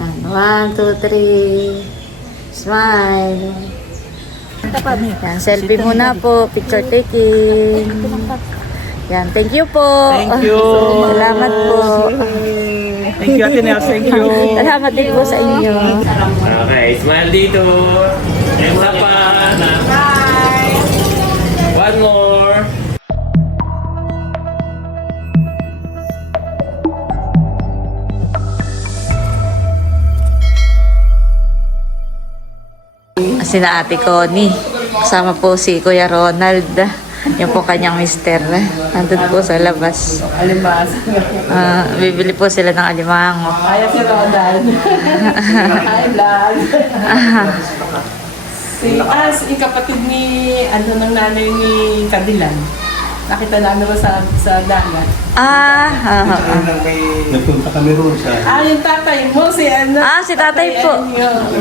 One, two, three. Smile. Yan, selfie muna po. Picture taking. Yan, thank you po. Thank you. Salamat po. Thank you, Ate Nels. Thank you. Salamat din po sa inyo. Okay, smile dito. Isa pa. Bye. One more. Sina Ate Connie. Kasama po si Kuya Ronald. Yung po kanyang mister. Nandun po sa labas. Alimas. Bibili po sila ng alimango. Kaya si Ronald. Hi, vlog. Si kapatid ni, ng nanay ni Kadilan. Nakita namin mo sa dagat. Nagpunta kami roon sa... Yung tatay mo, si tatay po.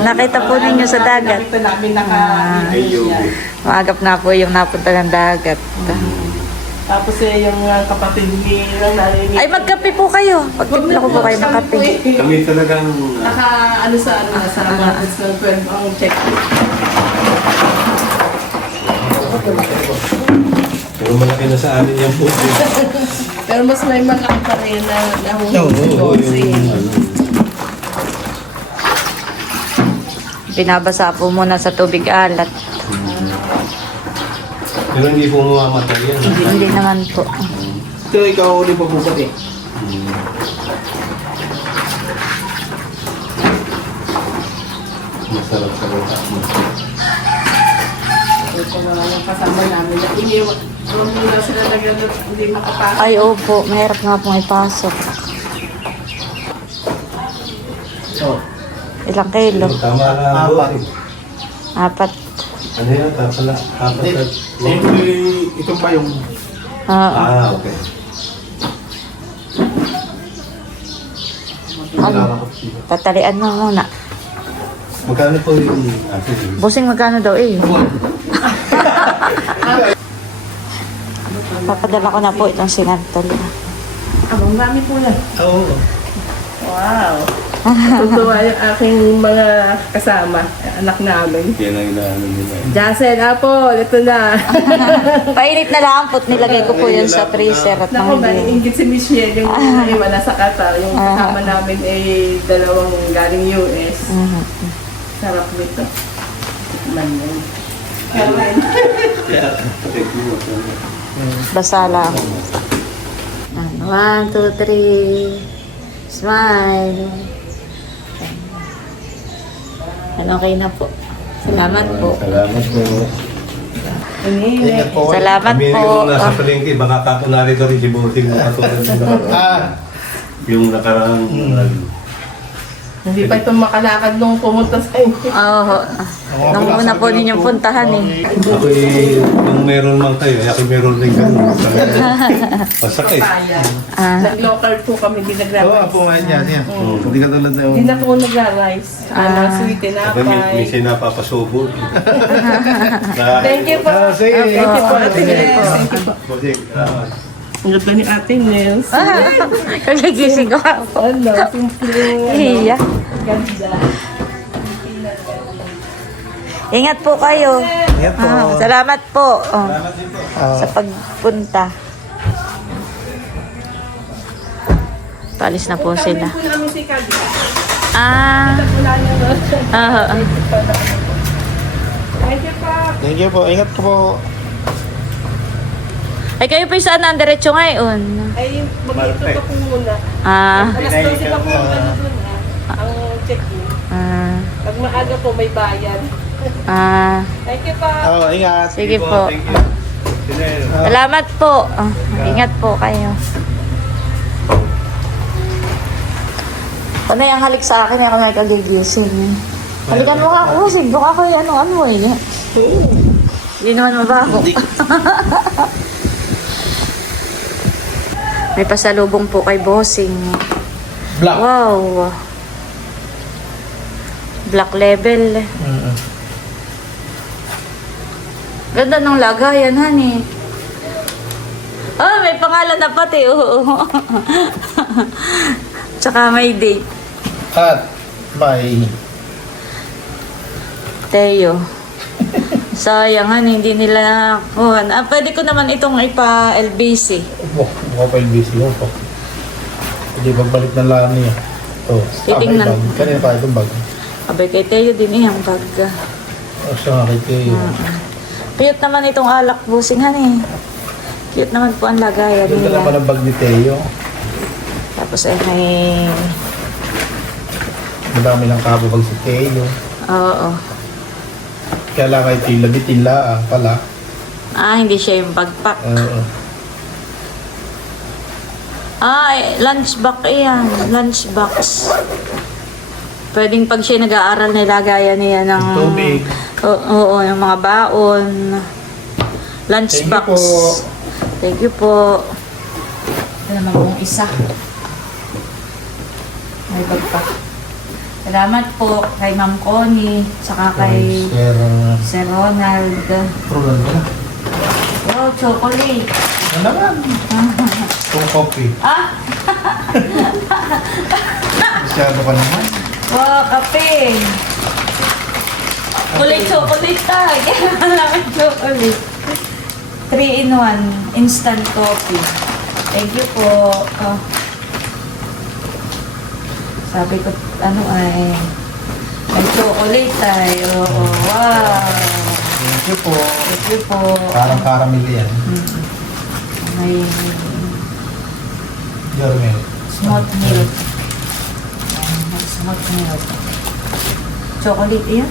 Nakita po ninyo sa dagat. Nakita namin naka-video. Maagap na po yung napunta ng dagat. Tapos yung kapatid ni nanay ni... Ay, magkape po kayo. Pagtimpla ko po kayo ng kape. Kami talagang... Sa months ng 12 ang check. Pero malaki na sa amin yung food. Pero mas may malaki pa rin na Binabasa po muna sa tubig alat. Pero hindi po mamamatay yan. Hindi naman po. Ito, ikaw ulit pabukat eh. Masarap sa bata. Ito mga yung kasama namin. Iniwan. Muna sila na gano'n, hindi makapasok. Ay, opo. Mahirap nga pong ipasok. Oh. Ilang kilo? Tama na po. 4. Ano yan? Tapos na. Apat. Ito pa yung... Okay. Tatalian mo muna. Magkano po yung atin? Busing magkano daw eh? Papadala ko na po itong sinantol. Ang dami po na. Oo. Wow. Tutuwa yung aking mga kasama, anak namin. Yan ang inaano nila. Jacel, Apple, ito na. Painit na lang po. Nilagay ko po yun sa freezer at Naku, mga naiingit si Michelle, yung iwan na sa Qatar. Yung kasama namin ay dalawang galing US. Sarap nito. Man yan. Basa lang. 1, 2, 3. Smile. Okay na po. Salamat po. Salamat po. Ingat po. Salamat Kami po. yung nasa palengke, baka kako narito rin si Boting na katulad ng yung nakaraang Hindi pa ito makalakad nung pumunta sa inyo. Oo. Nung una po ninyong puntahan eh. ako nung meron man kayo, ako meron din ganun. Pasakit. Nag-local po kami, di nagra-rice. po nga yan. Hindi ka tulad na Hindi na po nagra-rice. Sweet and Ako may apay. sinapapasubo. Thank you po. sige. Thank you po, Ate Nels. Thank you po. Boting, Ang ganda ni Ate Nels. Kagigising ko ako. Ano, simple. Iya. Ganda. Ingat po kayo. Ingat po. Salamat po. Sa pagpunta. Palis na po sila. Po namin si Kagi. Ah. Thank you po. Thank you po. Ingat po. Ay, kayo po saan ang diretso ngayon? Ay, mag-ito po muna. Ah. Alas 12 pa po ang check-in. Pag maaga po, may bayan. Thank you po. Ingat. Sige po. Salamat po. Ingat po kayo. Ano yung halik sa akin? Ako na kagigising. Halikan mo ka ako. Sigdo ka ko yung ano eh. Hindi naman mabaho. May pasalubong po kay Bossing. Black. Wow. Black level. Ganda ng lagayan, honey. Oh, may pangalan na pati. Oo. Tsaka may date. Cut. Bye. Teo. Sayang, hindi nila nakuha. Pwede ko naman itong ipa-LBC. Mukha pa yung busy mo po. Hindi pagbalik ng lahat niya. Oh, Titingnan. Kanina pa itong bag. Abay, kay Teo din ang bag. O siya nga kay Teo. Cute naman itong alak busing, Cute naman po ang lagayan Ganda nila. naman ang bag ni Teo. Tapos may... Madami ng kababag si Teo. Oo. Kaya lang kay Tila, bitila pala. Hindi siya yung backpack. Oo. Lunchbox yan. Lunchbox. Pwedeng pag siya nag-aaral, nilagayan niya ng... Yung tubig. Oo, yung mga baon. Lunchbox. Thank you po. Thank you po. Ito naman pong isa. May backpack. Salamat po kay Ma'am Connie, saka kay Sir Ronald. Roland ko na. Wow, chocolate. Ano naman? Itong coffee. Masyado ka naman. Wow, kape. Kulay chocolate tag. Maraming chocolate. 3-in-1 instant coffee. Thank you po. Sabi ko, may chocolate tayo. Wow. Thank you po. Thank you po. Parang caramel yan. May Jermel. smooth milk. May smooth milk. Chocolate yan.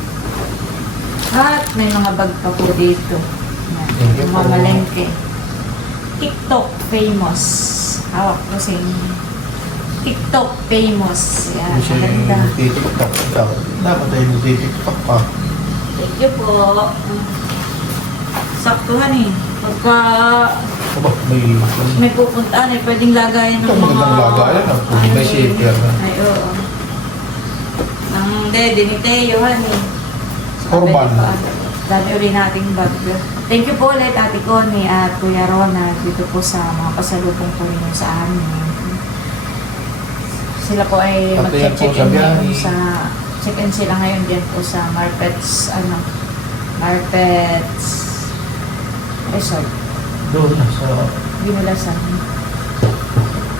At may mga bag pa po dito. Thank you Yung po. mga malengke. TikTok famous. Hawak ko sa inyo. TikTok famous. Yan, Hindi siya maganda. yung titiktok. Ikaw, dapat tayo yung titiktok pa. Thank you po. Saktuhan Pagka Aba, may pupuntaan pwedeng lagayan ng Ito, mga... magandang lagayan, Pwede may shaker na. Ay, oo. Ang dede ni Teo, Korban. Dami uli nating bag. Thank you po ulit, Ate Connie at Kuya Ronald dito po sa mga pasalubong po rin sa amin. Sila po ay Pati yan po mag-check-in sa ngayon biyahe. sa... Check-in sila ngayon dyan po sa Marpets, Marpets Resort. Doon na sa... Binulasan.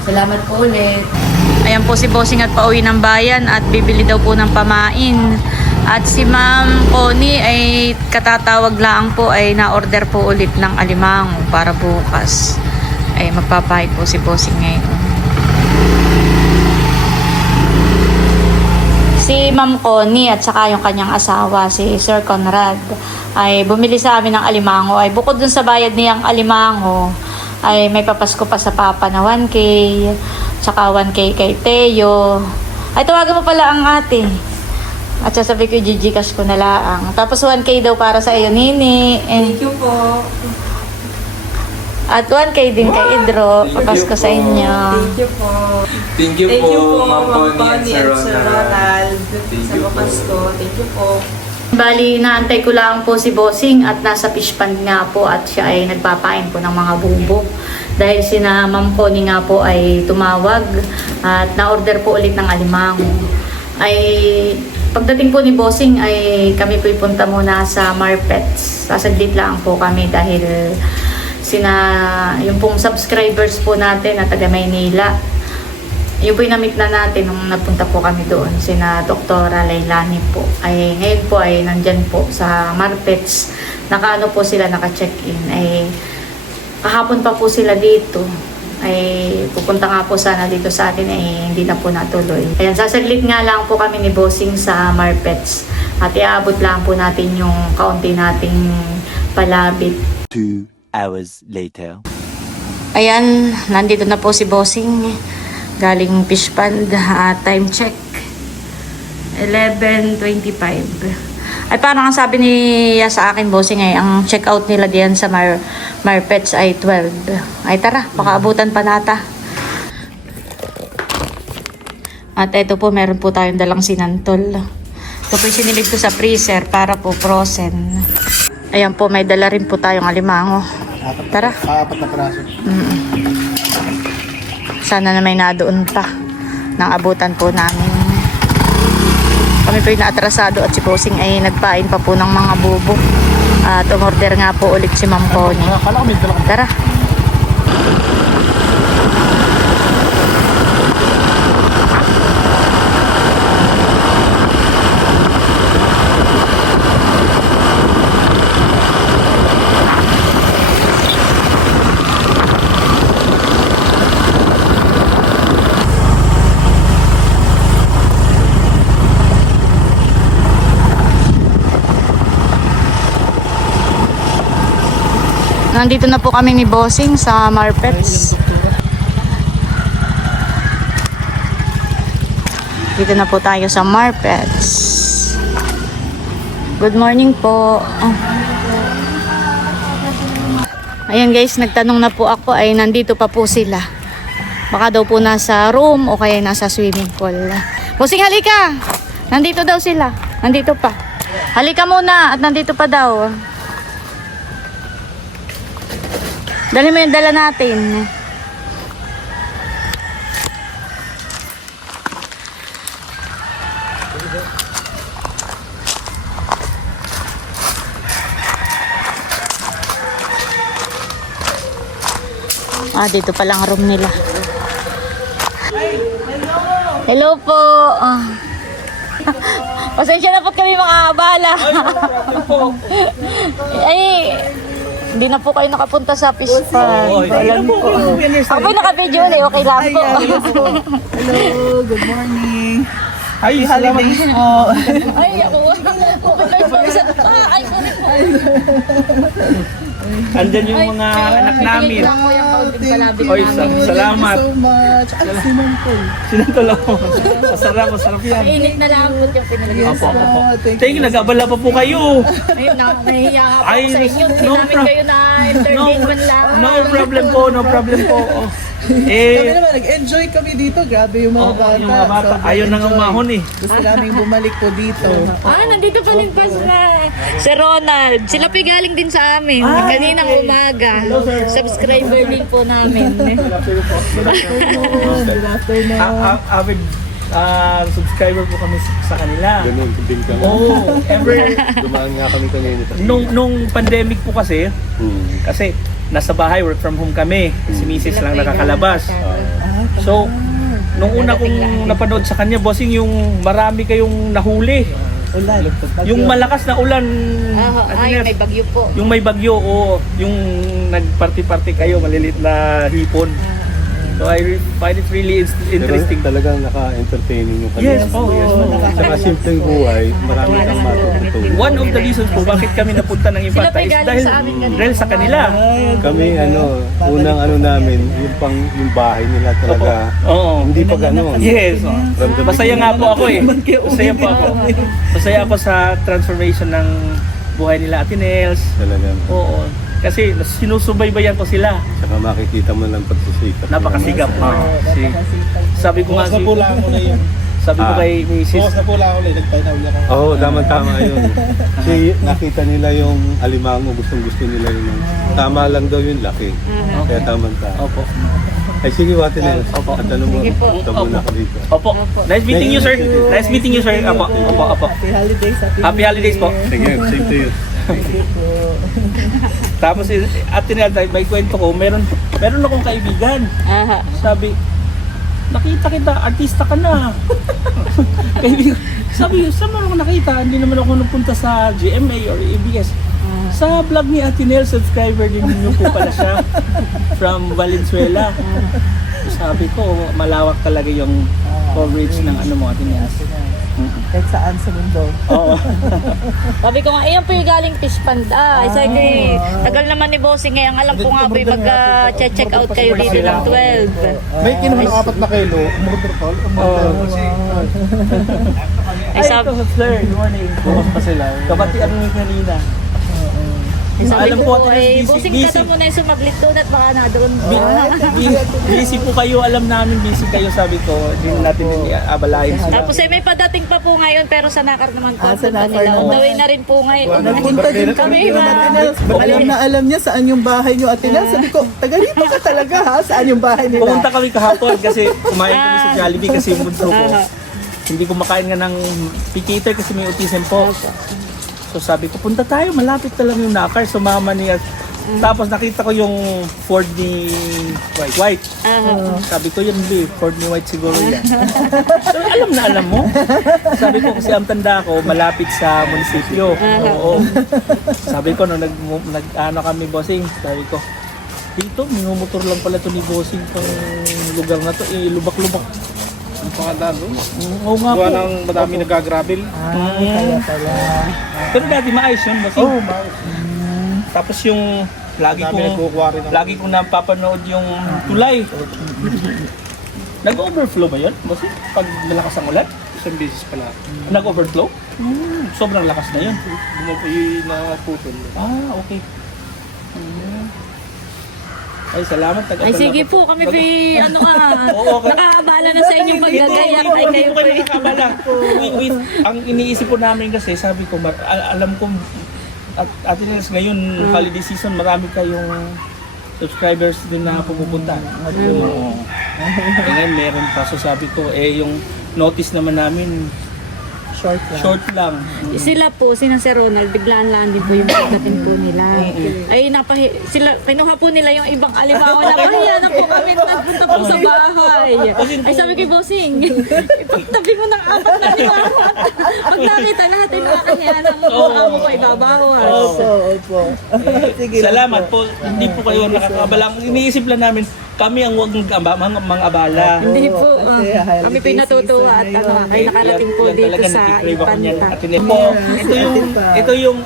Salamat po ulit. Ayan po si Bossing at pauwi ng bayan at bibili daw po ng pamain. At si Ma'am Connie ay katatawag lang po ay na-order po ulit ng alimango para bukas. Ay magpapahid po si Bossing ngayon. Si Ma'am Connie at saka yung kanyang asawa, si Sir Conrad, ay bumili sa amin ng alimango. Ay bukod dun sa bayad niyang alimango, ay may papasko pa sa papa na 1K, tsaka 1K kay Teo. Ay tawagan mo pala ang ate. At sasabi ko, Gcash ko na lang. Tapos 1K daw para sa iyo, Nini. Thank you po. At 1K din kay Idro. Papasko sa inyo. Thank you po. Thank you po, Ma'am Connie at and Sir Sir Ronald. Thank Sa you po. bukas ko. Thank you po. Bali, naantay ko lang po si Bossing at nasa fish pond nga po at siya ay nagpapain po ng mga bubog. Dahil sina Ma'am Connie nga po ay tumawag at na-order po ulit ng alimango. Ay pagdating po ni Bossing ay kami po ipunta muna sa Marpets. Sasaglit lang po kami dahil yung pong subscribers po natin na taga Maynila. Yung po yung na-meet na natin nung napunta po kami doon, sina Doktora Lailani po. Ay ngayon po ay nandyan po sa Marpets. Nakaano po sila, naka-check-in. Ay kahapon pa po sila dito. Ay pupunta nga po sana dito sa atin ay hindi na po natuloy. Ayan, sasaglit nga lang po kami ni Bossing sa Marpets. At iaabot lang po natin yung kaunti nating palabit. 2 hours later. Ayan, nandito na po si Bossing. Galing fish pond. Time check. 11:25. Ay parang ang sabi niya sa akin, Bossing, ay ang check out nila diyan sa Marpets ay 12. Ay tara, baka abutan pa nata. At ito po, meron po tayong dalang sinantol. Ito po yung sinilid ko sa freezer para po frozen. Ayan po, may dala rin po tayong alimango. Tara. 4 na peraso. Sana na may nadoon pa. Nang abutan po namin. kami po yung naatrasado at si Bossing ay nagpain pa po ng mga bubo. At umorder nga po ulit si Ma'am Connie. Akala ko may dala ka. Tara. Nandito na po kami ni Bossing sa Marpets. Dito na po tayo sa Marpets. Good morning po. Oh. Ayan guys, nagtanong na po ako ay nandito pa po sila. Baka daw po nasa room o kaya nasa swimming pool. Bossing, halika! Nandito daw sila. Nandito pa. Halika muna at nandito pa daw. Dali mo yung dala natin. Dito pa lang room nila. Hello po. Pasensya na po kami mga abala. Ay, hindi na po kayo nakapunta sa fish pond. Alam po. Ako po naka-video ulit. Okay lang po. Hello, good morning. Ay, Holidays po. Ay, ako. Okay kayo po. Isa pa. Ay, sorry po. andyan yung mga anak namin. Oy, salamat. Thank you so much. Ay, si Ma'am Paul. Sinantala ko. Masarap yan. Init na lang po yung pinagay. Opo. Thank you, nag-abala pa po kayo. Ayun na, nahihiya ka po Ay, sa inyo. Hindi no namin kayo na entertainment lang. No problem po. Kami naman, nag-enjoy kami dito. Grabe yung mga bata. Yung mga bata, Sobrang ayaw nang enjoy. umahon eh. Gusto naming bumalik po dito. Nandito pa rin pa si Ronald. Sila po galing din sa amin. Kaninang umaga. Subscriber din po namin. Good afternoon. Avid subscriber po kami sa kanila. Ganun din kami. Oo, Dumaan nga kami kanina. nung pandemic po kasi nasa bahay, work from home kami. Si Mrs. lang nakakalabas. So, nung una kong napanood sa kanya, Bossing, yung marami kayong nahuli. Ulan. Yung malakas na ulan. Ay, may bagyo po. Yung may bagyo o yung nagparty-party kayo, malilit na hipon. So I find it really interesting. Talagang naka-entertaining yung Yes, yes. Saka simpleng buhay, marami kang matututunan. One of the reasons po bakit kami napunta ng Sila pa Infanta is galing dahil sa amin kanina. dahil sa kanila. Kami unang namin, yung bahay nila talaga, Oo. hindi pa gano'n. Yes. Ramdam- Masaya nga po ako eh. Masaya po ako. Masaya ako sa transformation ng buhay nila Ate Nels. Talagang. Oo. Kasi sinusubaybayan ko sila. Saka makikita mo lang pagsisikap. Napakasigap. Sabi ko nga Bukas na po lang ako na yun. Sabi ko kay Mrs. Bukas na po lang ako ulit. Nagpainauli ako. Oo, tama yun. Kasi nakita nila yung alimango, gustong-gusto nila yun. Tama lang daw yung laki. Kaya tama. Opo. Ay sige, Wate Nels. Opo. At ano mo, Sige po. ito muna ka dito. Opo. Nice meeting you, sir. Nice meeting you, sir. Opo. Happy holidays. Happy holidays po. Sige, same to you. Tapos Ate Nels, may kwento ko, meron akong kaibigan. Sabi, nakita kita, artista ka na. Kaibigan, sabi, saan mo ako nakita? Hindi naman ako napunta sa GMA or ABS. Sa vlog ni Ate Nels, subscriber din niyo po pala siya. From Valenzuela. Sabi ko, malawak talaga yung coverage ng ano mo, Ate Nels. Kahit saan sa mundo. Oo. Sabi ko nga, ayan po yung galing fish pond. Sabi ko, tagal naman ni Bossing. Ang alam ko nga po yung mag-check out kayo dito ng 12. May kinuha ng 4 na kilo. Ay, sabi, Sir, good morning. Bukas pa sila. Kabatian mo kanina. sabi Alam ko po, po, Ate Nels, Bossing busy. ka daw muna yung sumaglit doon at baka na doon. Busy po kayo, alam namin busy kayo, sabi ko. Hindi natin abalahin sila. Tapos may padating pa po ngayon pero sa Nakar naman po. Sa Nakar nila. On the naman. way na rin po ngayon. Nagpunta din kami Kami, Ate Nels. Alam na alam niya saan yung bahay niyo, Ate Nels. Sabi ko, taga rito ka talaga ha? Saan yung bahay nila? Pumunta kami kahapon kasi kumain kami sa Jollibee kasi yung bunso ko. hindi kumakain nga ng picator kasi may autism po. So sabi ko, punta tayo, malapit na lang yung Nakar. Sumama niya. Tapos nakita ko yung Ford ni White. Sabi ko, yun B, Ford ni White siguro yan. So, alam mo. Sabi ko, kasi ang tanda ko, malapit sa munisipyo. Oo. Sabi ko, nung nag-ano kami, bossing, sabi ko, dito, minumotor lang pala ito ni bossing itong lugar na to. Lubak-lubak. Ang pangadalo. Oo nga po. Gawa ng madami nagagravel. Kaya pala. Pero dati maayos yun, bossing. Oh, maayos. Tapos yung lagi Madami nagkukuha rin ng- kong napapanood yung tulay. Nag-overflow ba yun? Kasi pag malakas ang ulan, Isang beses pala. nag-overflow? Sobrang lakas na yun. Bumupuy na putol. Ah, okay. Ay, salamat. Ay sige po, kami ano ka, Oo, okay. nakakabala na sa inyong paggagayak. Ay kayo po. nakakabala. Ang iniisip po namin kasi, sabi ko, alam ko, at Nels, ngayon, holiday season, marami kayong subscribers din na pumupunta. Ngayon, meron pa. So sabi ko, yung notice naman namin, short lang. Sila po, sina Sir Ronald, biglaan lang din po yung pagdating po nila. Ay, sila, kinuha po nila yung ibang alimango. Napahiya na po kami nagpunta po sa bahay. Ay, sabi kay Bossing, ipagtabi mo ng 4 na alimango. Pag nakita natin, nakakahiya ng mukha mo pa ibabawas. Opo. Sige lang Salamat po. Hindi po kayo nakakabala. Ang iniisip lang namin, kami ang huwag mga abala. Hindi po, Kasi kami po natutuwa at ay nakarating po dito sa Infanta. Ito yung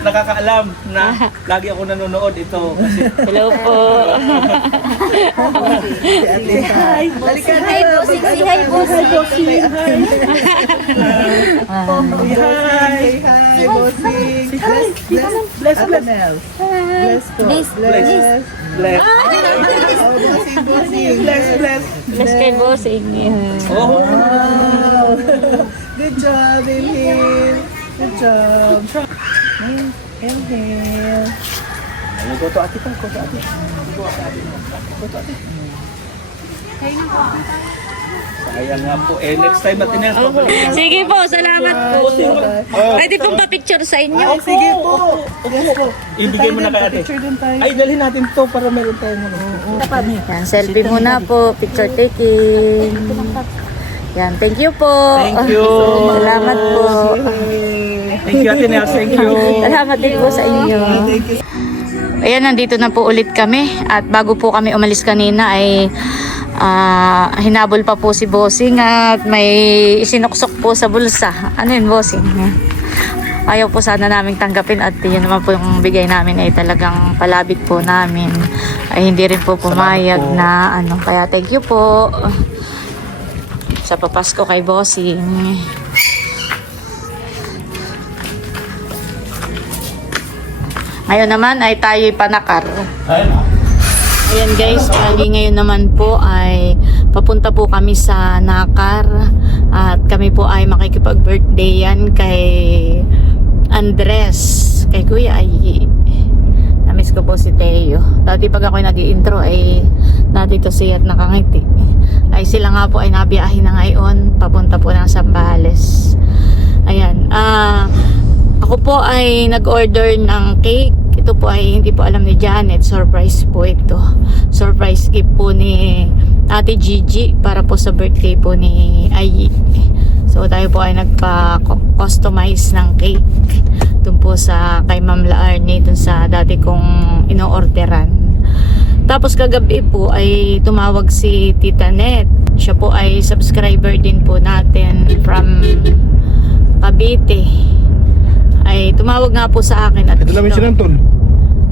nakakaalam na lagi ako nanonood ito kasi Hello po. si Ate Hi. Halika na. Hi, Bossing. Say hi, Bossing. Hi. Hi, Bossing. Bless. Ate Nel. Bless po. Bless. bless. Oh, Bossing. Bless. Bless kay Bossing. Oh, Wow. Good job, Inhale. Good job. Inhale. Ay, go to ate pa, go to ate. Sayang nga po. Next time natin yan. Sige po, salamat po. Pwede pong pa-picture sa inyo. Ay, sige po. Yes po. Ibigay mo na kay ate. Picture din tayo. Ay, dalhin natin to para meron tayong Yan, selfie muna po. Picture taking. Yan, thank you po. Thank you. Salamat po. Thank you, Ate Nels. Thank you. Salamat din po sa inyo. Ayan, nandito na po ulit kami. At bago po kami umalis kanina ay hinabol pa po si Bossing at may isinuksok po sa bulsa. Ano yun, Bossing? Ayaw po sana namin tanggapin at yun naman po yung bigay namin ay talagang palabit po namin. Ay hindi rin po pumayag na ano. Kaya thank you po sa papasko kay Bossing. Ngayon naman ay tayo'y panakar. Ayan guys, bali ngayon naman po ay papunta po kami sa Nakar at kami po ay makikipag-birthday yan kay Andres, kay Kuya ay namiss ko po si Teo. Dati pag ako nag-i-intro ay dito siya at nakangiti. Ay sila nga po ay nabiyahin na ngayon papunta po ng Zambales. Ayan, ako po ay nag-order ng cake. Ito po ay hindi po alam ni Janet. Surprise po ito. Surprise gift po ni Ate Gigi para po sa birthday po ni Ayi. So tayo po ay nagpa-customize ng cake dun po sa kay Ma'am Laarni dun sa dati kong ino-orderan. Tapos kagabi po ay tumawag si Tita Net. Siya po ay subscriber din po natin from Cavite. Ay tumawag nga po sa akin at Ito namin si Nanton.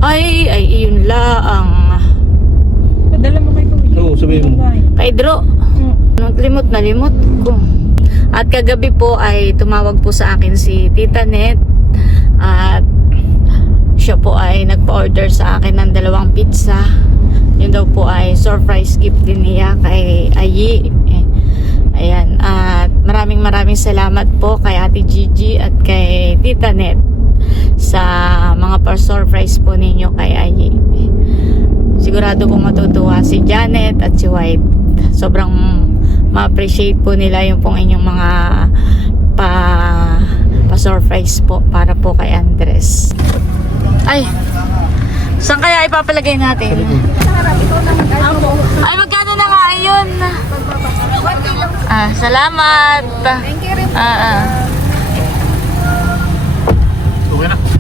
ay iyon laang Padala mo kay Kuya. Oo, sabihin mo. kay Dro. Naglimot na limot ko. At kagabi po ay tumawag po sa akin si Tita Net at siya po ay nagpa-order sa akin ng 2 pizza. Yun daw po ay surprise gift din niya kay Ayi. Ayan, at maraming salamat po kay Ate Gigi at kay Tita Net sa mga pa-surprise po ninyo kay Ayi. Sigurado pong matutuwa si Janet at si White. Sobrang ma-appreciate po nila yung pong inyong mga pa-surprise po para po kay Andres. Ay, saan kaya ipapalagay natin? Ay, magkano na nga yun? Salamat. Thank you rin.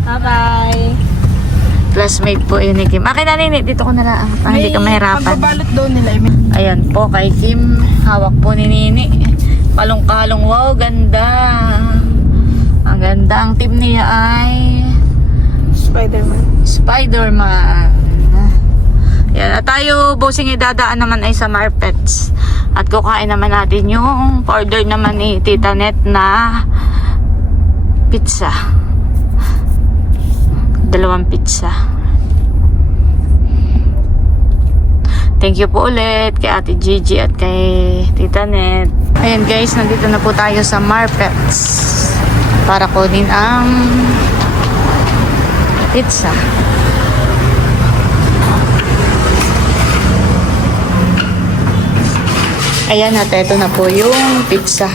Bye-bye. Classmate po yun ni Kim. Akin na nini, dito ko na lang. Hindi ka mahirapan. Pagbabalot daw nila. Ayan po kay Kim. Hawak po ni Nini. Palong-kalong. Wow, ganda. Ang ganda. Ang team niya ay Spider-Man. Yan. At tayo, bossing, idadaan naman ay sa Marpets. At kukain naman natin yung order naman ni Tita Net na pizza. 2 pizza. Thank you po ulit kay Ate Gigi at kay Tita Net. Ayan guys, nandito na po tayo sa Marpets para kunin ang pizza. Ayan at ito na po yung pizza.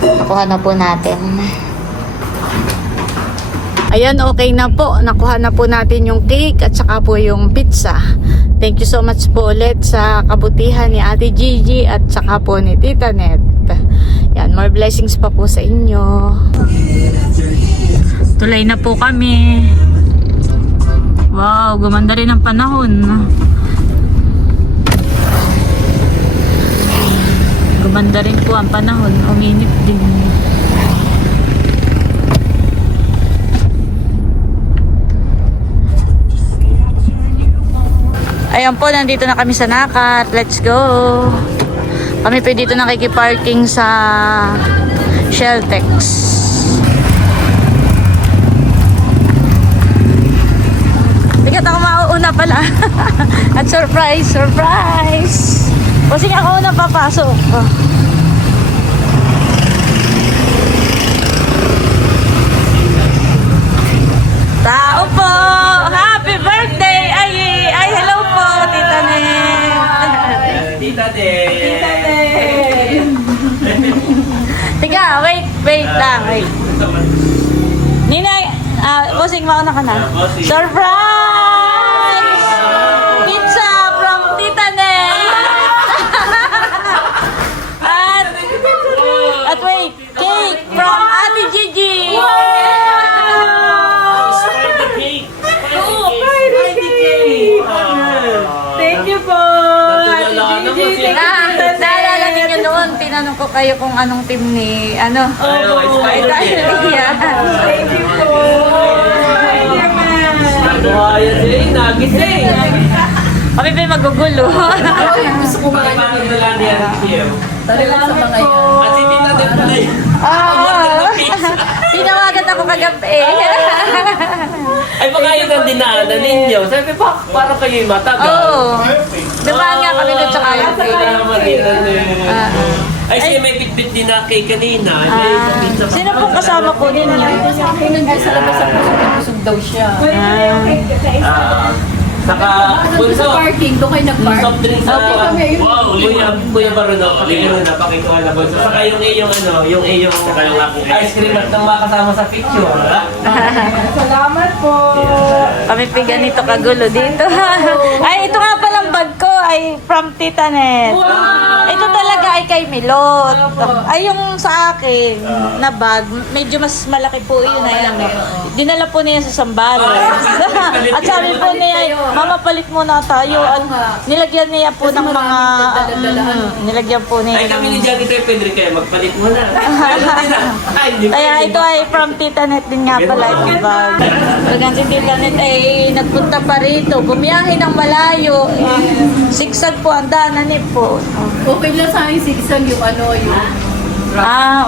Nakuha na po natin. Ayan, okay na po. Nakuha na po natin yung cake at saka po yung pizza. Thank you so much po ulit sa kabutihan ni Ate Gigi at saka po ni Tita Net. Yan, more blessings pa po sa inyo. Tulay na po kami. Wow, gumanda rin ang panahon. Gumanda rin po ang panahon. Uminit din. Ayan po, nandito na kami sa Nakat. Let's go. Kami po dito nakikiparking sa Sheltex. Bigat ako mauuna pala. At surprise. Kasi ako unang papasok. Tao po! Happy birthday! Ay, hello po, Tita Net! Tita Net! Tiga, wait lang, wait. Ninay, bossing, mauna ka na. Surprise! Pizza from Tita Net! At wait, cake from Ate Gigi! Thank you po! Naalala ninyo noon, tinanong ko kayo kung anong team ni, ay dahil yan. Thank you po! Buhayan siya eh, nagising. Kami pa magugulo. Gusto ko mga Parang na lang yan, Kim. Talagang sa mga yan. At si Tita Net pala eh. Tinawagan ako kagabi. Ay, baka yun ang dinaanan ninyo. Sabi pa, parang kayo'y matagal. Oo. Dumaan nga kami doon sa kayo. Ay, siya may bitbit din na kay kanina. Sino pong kasama po ninyo? Pinagay sa labas ako, busog daw siya. Saka, bunso. Sa parking, doon kayo nag-park. Soft drinks na. Wow, Kuya Baruno. Ligo na, pakikuha na bunso. Saka yung iyong ice cream at nang makasama sa picture. Salamat po! Kami pa ganito kagulo dito. Ay, ito nga palang bag ko ay from Tita Net. Ito talaga ay kay Milot. Ay, yung sa akin na bag, medyo mas malaki po yun. Dinala po niya sa Sambales. At sabi po niya, Mama, palit muna tayo. At nilagyan niya po ng mga... nilagyan po niya. Ay, kami ni Johnny Trey Pedro kayo, magpalit mo na. Kaya ito ay from Tita Net din nga pala yung bag. Talagang si Tita Net ay nagpunta pa rito. Bumiyahe ng malayo. Sigsag po ang daanan niya po. Okay lang sa akin, sigsag yung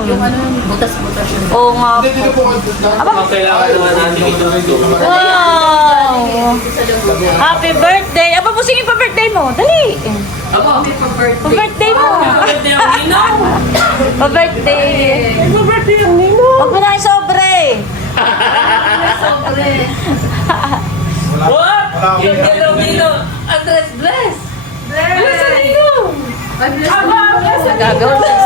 yung butas-butas yun. Oo nga po. Ang kailangan naman natin ito. Wow! Happy birthday! Aba, pusingin pa birthday mo. Dali! Happy birthday. Pa-birthday mo! Birthday ang Nino! Pa-birthday! Birthday ang Nino! Huwag mo na yung sobre! What? Yung birthday ang Nino! Andres, bless! Bless ang Nino! Ay, bless. Gagawin.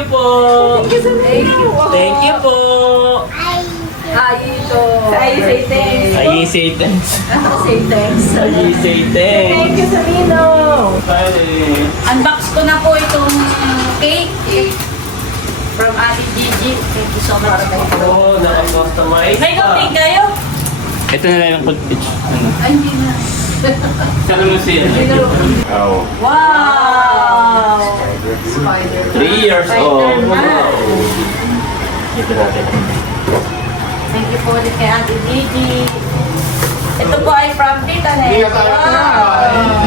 you po. Thank you po. Ay, say thanks. Ay, say thanks. Say thanks. Ay, say thanks. Thank you sa Ninong. Bye. Unbox ko na po itong cake from Ate Gigi. Thank you so much po. Oh, naka-customize. May kape kayo? Ito na lang yung cottage. Ay, hindi na. Saan mo siya? Oh. Wow! 3 years old. Wow. Dito natin. Thank you po ulit kay Ate Gigi. Ito po ay from Tita Nel. Wow!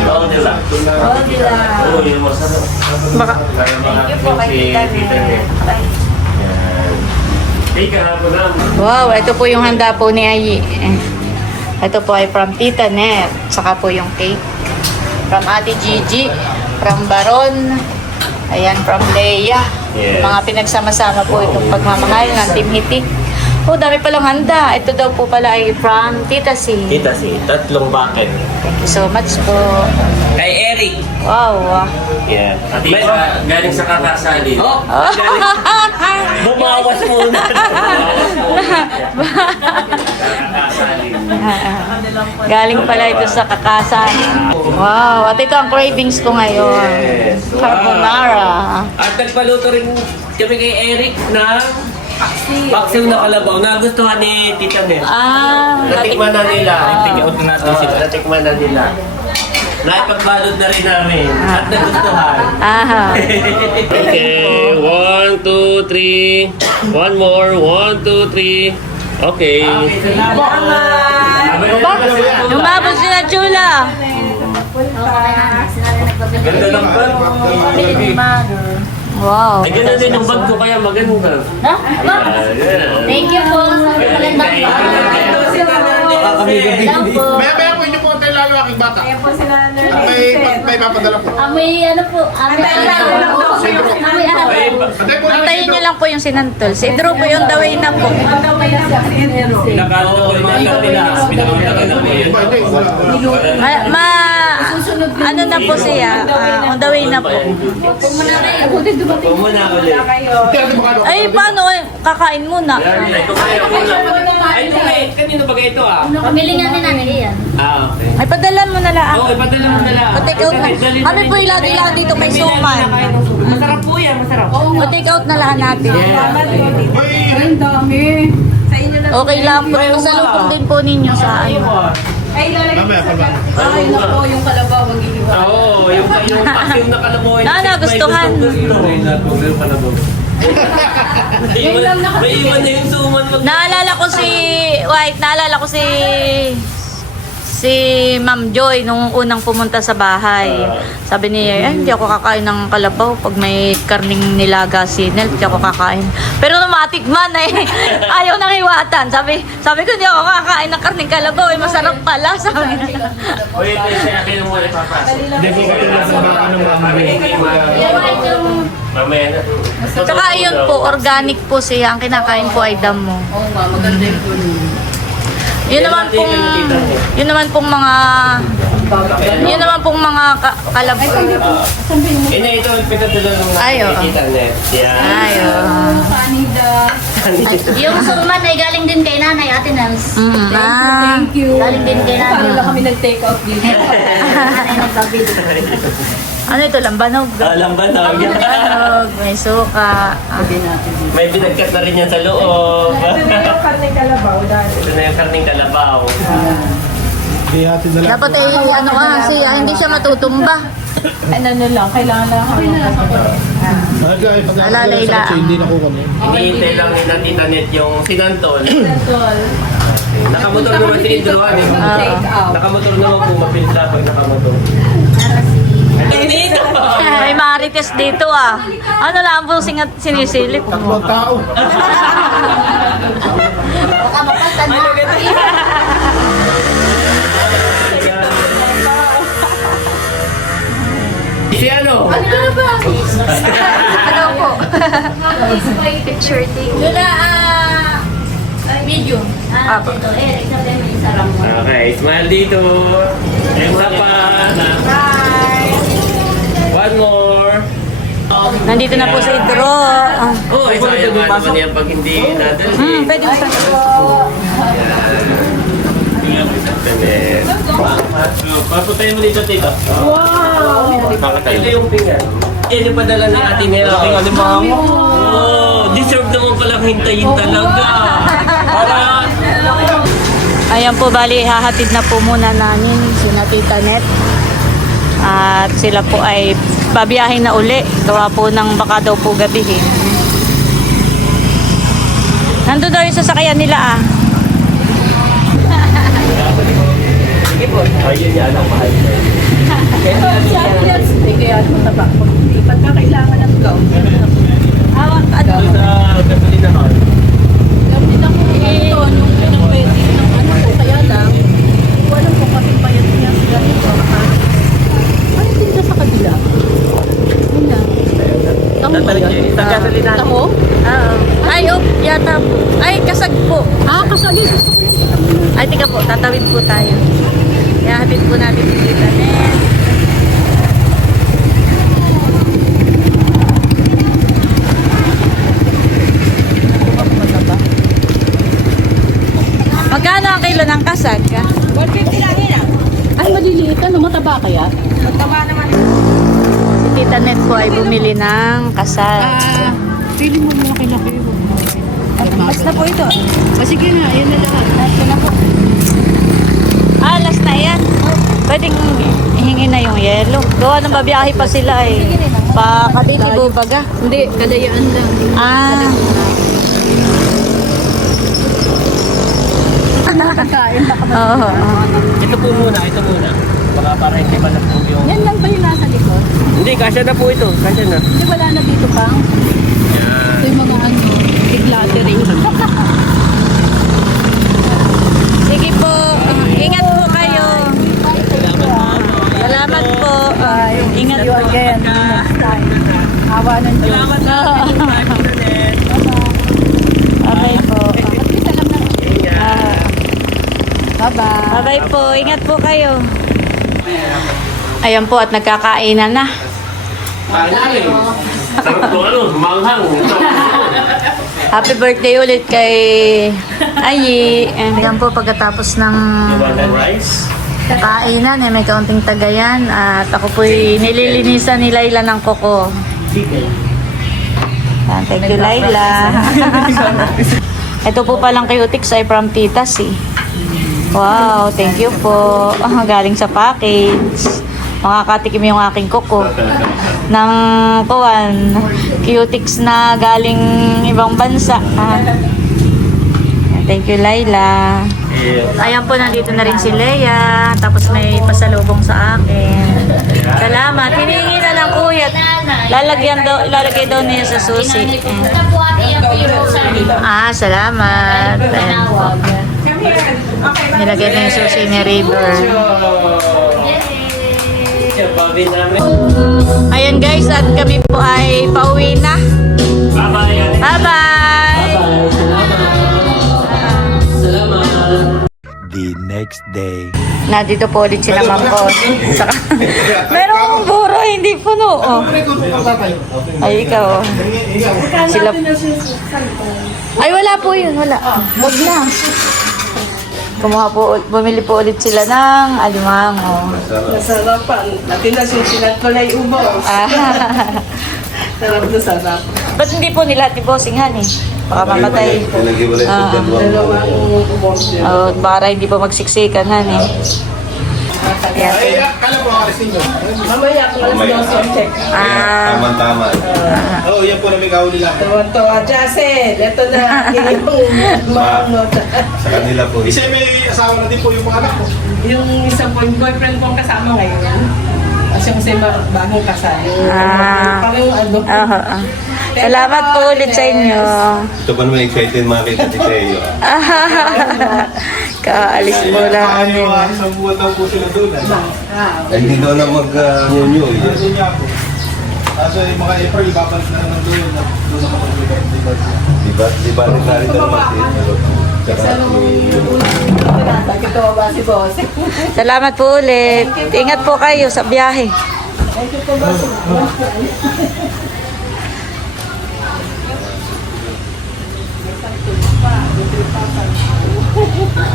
Goldilocks. Goldilocks. Oh, yung masarap. Thank you po kay Tita Nel. Take a po lang. Wow, ito po yung handa po ni Ayi. Ito po ay from Tita Net. Saka po yung cake. From Ate Gigi. From Baron. Ayan, from Leia. Yes. Mga pinagsama-sama po itong pagmamahal ng Team Hitik. Oh, dami palang handa. Ito daw po pala ay from Tita C. Kita si, 3 bucket. Thank you so much po. Kay Eric. Wow. Yeah. Galing sa kakasali. Oh, bumawas muna. Galing pala ito sa kakasan. Wow, at ito ang cravings ko ngayon. Yes. Wow. Carbonara. At nagpaluto rin kami kay Eric ng paksiw na kalabaw. Nagustuhan ni Tita Nel. Natikman na nila. Take-out na natin sila. Natikman na nila. Naipagbalot na rin namin. At nagustuhan. Aha. Okay, 1, 2, 3. One more, 1, 2, 3. Okay. Lumabot si na Chula. Ganda ng bag. Wow. Ay, ganda din yung bag ko kaya maganda. Thank you po. Magandang Maya po inyo po tayo lalo aking bata. May papadala po. Amoy ano po? Amoy Antayin niyo lang po yung sinantol. Si Drew po yung daway na po. Nakano ko yung mga Pinas. Pinakamatagal na po yun. Ano na po siya? On the way na po. Huwag mo na ulit. Ay, paano? Kakain muna. Ay, kumain ako na. Ay, kumain. Kanino ba ito ah? Pamili nga din namin yan. Ah, okay. Ay, padalan mo na lang. Oo, ipadala mo na lang. Pa-take out na. Kami po ilado-ilado dito kay Suman. Masarap po yan, masarap. Pa-take out na lahat natin. Okay lang po. Masalubong din po ninyo sa ano. Ay, nako, yung kalabaw maghihiwa. Oo, yung paksiw na kalabaw. Nagustuhan. May iwan na yung suman. Naalala ko si White, naalala ko si Ma'am Joy nung unang pumunta sa bahay. Sabi niya, hindi ako kakain ng kalabaw pag may karning nilaga sinel, hindi ako kakain. Pero matikman eh, ayaw nang hiwatan. Sabi ko, hindi ako kakain ng karning kalabaw, eh, masarap pala. Sabi niya. Wait, sa akin yung muna papasok. Mamaya na. Tsaka yun po, organic po siya. Ang kinakain po ay damo. Oo nga, maganda yung puno. Yun naman pong mga kalabaw. Ito, pinadala nung Ayo. nakikita net. Yan. Ayo. Panida. Yung suman ay galing din kay nanay, Ate Nels. Thank you. Galing din kay Paano nanay. lang kami nag-take out dito? Nanay nagpabili. Ano ito, lambanog? Alam ba na? Lambanog, may suka. May binagkat na rin yan sa loob. Ito na yung karne kalabaw dahil. Ito na yung karning kalabaw. Ihatin na lang. Dapat ay ano siya, hindi siya matutumba. Ano lang, kailangan lang Alalay lang. Hindi na ko kami. Hinihintay lang ni Tita Net yung sinantol. Tol. Nakamotor naman si Indroan eh. Take out. Nakamotor naman po mapinta pag nakamotor. Dito! May marites dito ah. Ano lang po sinisilip mo? Tatlong tao. Baka mapaltan na. Si ano? Ano po? Picture thing. Lula, medium. Ito, Eric, sabi mo yung sarang mo. Okay, smile dito. Isa pa. Bye! One more. Na Nandito na po si Idro. Oo, sayang nga naman yan pag hindi nadali. Pwede mo Paputayin mo dito, tito. Wow! Ito yung pinga. Yan yung padala ng ating aking alimango. Oh, deserve naman palang hintayin talaga. Para... Ayan po, bali, hahatid na po muna namin si Tita Net. At sila po ay babiyahin na uli. Gawa po ng baka daw po gabihin. Nandun daw yung sasakyan nila Ayun yan ang mahal. Sa gasolina ka. Sa gasolina. Ay, yata po. Ay, kasag po. Kasag. Ay, tika po, tatawid po tayo. Ihahatid po natin si Tita Net. Magkano ang kilo ng kasag? 150 lang yan. Ay, maliliit. Ano, mataba kaya? Mataba naman. Si Tita Net po ay bumili ng kasag. Pili mo muna kay Laki. Basta po ito. Sige nga, yan na lahat. Ito na po. Last na yan. Pwedeng hingin na yung yelo. Gawa ng babiyahe pa sila eh. Pa Katitibo baga. Hindi, kadayaan lang. Nakakain baka Oo. Ito po muna, ito muna. Baka para hindi pa po yung... Yan lang ba yung nasa likod? Hindi, kasya na po ito. Kasya na. Hindi wala na dito pang. Ito yung mga big lottery. Sige po. Ingat po kayo. Salamat po. Ingat po. Again. Hawa ng Diyos. Salamat na. Bye po. Bye-bye. Bye-bye po. Ingat po kayo. Ayan po at nagkakainan na. Sarap po ano, manghang. Happy birthday ulit kay Ayi. And yan po pagkatapos ng Rice? kainan, may kaunting tagayan. At ako po'y nililinisan ni Laila ng koko. Thank you, Laila. Ito po palang Cutix ay from Tita C. Wow, thank you po. Galing sa package. Makakatikim yung aking koko. Ng Cutix na galing ibang bansa. Thank you, Laila. Ayan po, nandito na rin si Leia. Tapos may pasalubong sa akin. Salamat. Hinihingi na ng kuya. Ilalagay daw niya sa susi. Salamat. Ayan po. Nilagay na yung susi ni River. Ayan guys, at kami po ay pauwi na. Bye-bye. Bye-bye! The next day. Nandito po ulit si naman po. Merong buro, hindi puno. Ay, ikaw. Sila. Ay, wala po yun. Wala. Wag na. Bumili po ulit sila ng alimango. Nasarapan. Natin na susinan ko na yung ubos. Sarap na sarap. Ba't hindi po nila tibosinghan eh? Baka mamatay. Nag-iwalay sa dalawang Dalawang Para hindi pa magsiksikan han eh. Ay, kala mo akalisin nyo. mamaya kung alas 12 ang check. Tama-tama. Oo, yan po na may kahuli lang. Tawa-tawa. Jasen, ito na. Yung Sa kanila po. Isa may asawa na din po yung mga anak ko. yung isang boyfriend kong kasama ngayon. Kasi yung bagong kasal. Parang ano. Salamat po ulit sa inyo. Ito pa naman excited makita si Teo. Kaalis po lang kami. Isang buwan daw po sila doon. Hindi daw na mag-ngunyo. Doon niya po. Kaso yung mga April, babalik na naman doon. Doon na kapag-libat. Di ba rin narito naman si Si boss. Salamat po ulit. Ingat po kayo sa biyahe.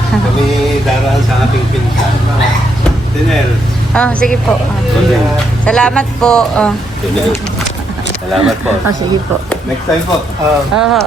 Kami daraan sa ating pinsan. Tinel. Oh, sige po. Salamat po. Salamat po. Oh, sige po. Next time po. Oo.